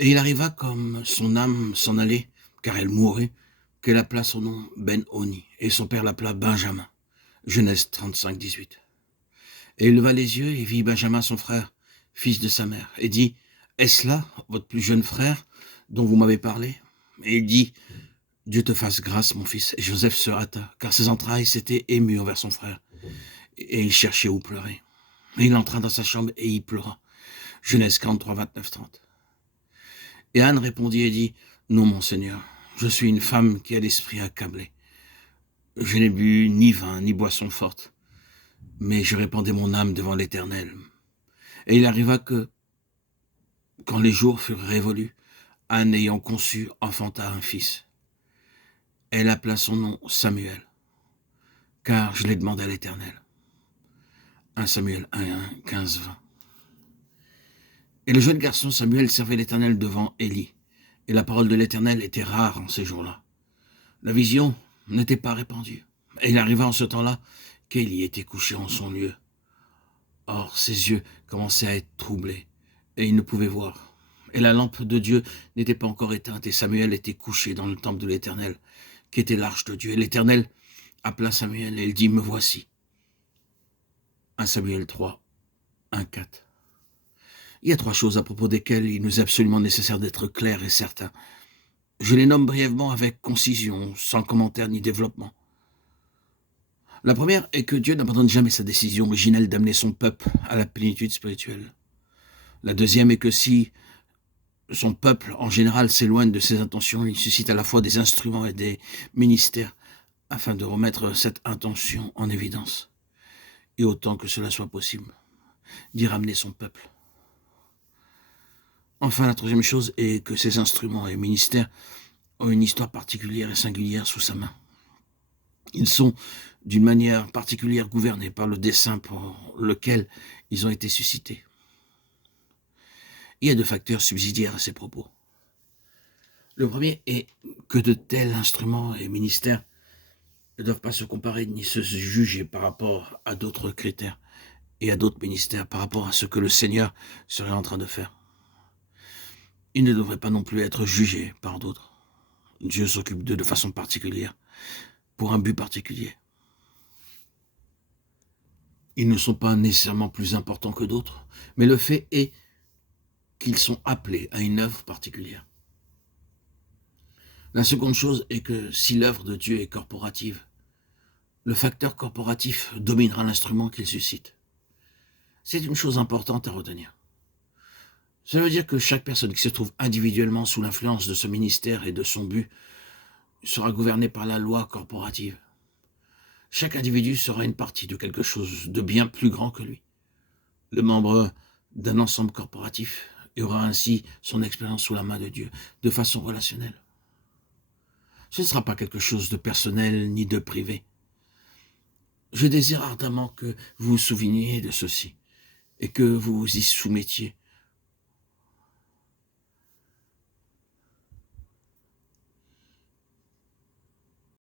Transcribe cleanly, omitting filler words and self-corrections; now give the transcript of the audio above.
Et il arriva, comme son âme s'en allait, car elle mourait, qu'elle appela son nom Ben-Oni, et son père l'appela Benjamin. Genèse 35, 18. Et il leva les yeux et vit Benjamin son frère, fils de sa mère, et dit, est-ce là votre plus jeune frère dont vous m'avez parlé? Et il dit, Dieu te fasse grâce, mon fils. Et Joseph se hâta, car ses entrailles s'étaient émues envers son frère, et il cherchait où pleurer. Et il entra dans sa chambre et y pleura. Genèse 43, 29, 30. Et Anne répondit et dit, non, mon Seigneur, je suis une femme qui a l'esprit accablé. Je n'ai bu ni vin, ni boisson forte, mais je répandais mon âme devant l'Éternel. Et il arriva que, quand les jours furent révolus, Anne ayant conçu, enfanta un fils. Elle appela son nom Samuel, car je l'ai demandé à l'Éternel. 1 Samuel 1, 15, 20. Et le jeune garçon Samuel servait l'Éternel devant Élie, et la parole de l'Éternel était rare en ces jours-là. La vision n'était pas répandue. Et il arriva en ce temps-là qu'Élie était couché en son lieu. Or, ses yeux commençaient à être troublés, et il ne pouvait voir. Et la lampe de Dieu n'était pas encore éteinte, et Samuel était couché dans le temple de l'Éternel, qui était l'arche de Dieu. Et l'Éternel appela Samuel, et il dit, me voici. 1 Samuel 3, 1, 4. Il y a 3 choses à propos desquelles il nous est absolument nécessaire d'être clair et certain. Je les nomme brièvement avec concision, sans commentaire ni développement. La première est que Dieu n'abandonne jamais sa décision originelle d'amener son peuple à la plénitude spirituelle. La deuxième est que si son peuple, en général, s'éloigne de ses intentions, il suscite à la fois des instruments et des ministères afin de remettre cette intention en évidence, et autant que cela soit possible, d'y ramener son peuple. Enfin, la troisième chose est que ces instruments et ministères ont une histoire particulière et singulière sous sa main. Ils sont d'une manière particulière gouvernés par le dessein pour lequel ils ont été suscités. Il y a 2 facteurs subsidiaires à ces propos. Le premier est que de tels instruments et ministères ne doivent pas se comparer ni se juger par rapport à d'autres critères et à d'autres ministères par rapport à ce que le Seigneur serait en train de faire. Ils ne devraient pas non plus être jugés par d'autres. Dieu s'occupe d'eux de façon particulière, pour un but particulier. Ils ne sont pas nécessairement plus importants que d'autres, mais le fait est qu'ils sont appelés à une œuvre particulière. La seconde chose est que si l'œuvre de Dieu est corporative, le facteur corporatif dominera l'instrument qu'il suscite. C'est une chose importante à retenir. Cela veut dire que chaque personne qui se trouve individuellement sous l'influence de ce ministère et de son but sera gouvernée par la loi corporative. Chaque individu sera une partie de quelque chose de bien plus grand que lui. Le membre d'un ensemble corporatif et aura ainsi son expérience sous la main de Dieu, de façon relationnelle. Ce ne sera pas quelque chose de personnel ni de privé. Je désire ardemment que vous vous souveniez de ceci et que vous vous y soumettiez